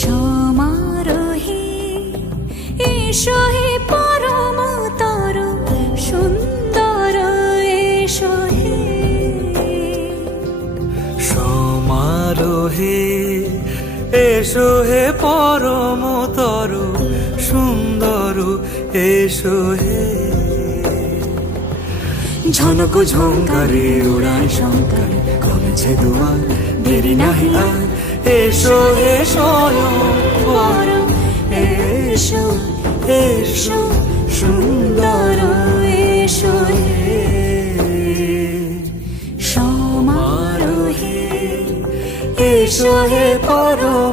সমারোহে এসো হে পরমতর সুন্দর এসো হে। সমারোহে এসো হে পরমতর সুন্দর এসো হে। ঝনক ঝঙ্কারে উড়ায় শঙ্কর কমেছে দুয়ার দেরি নাহি আর। এসো হে স্বয়ং বর এসো এসো সুন্দর এসো হে। সমারোহে এসো হে পরম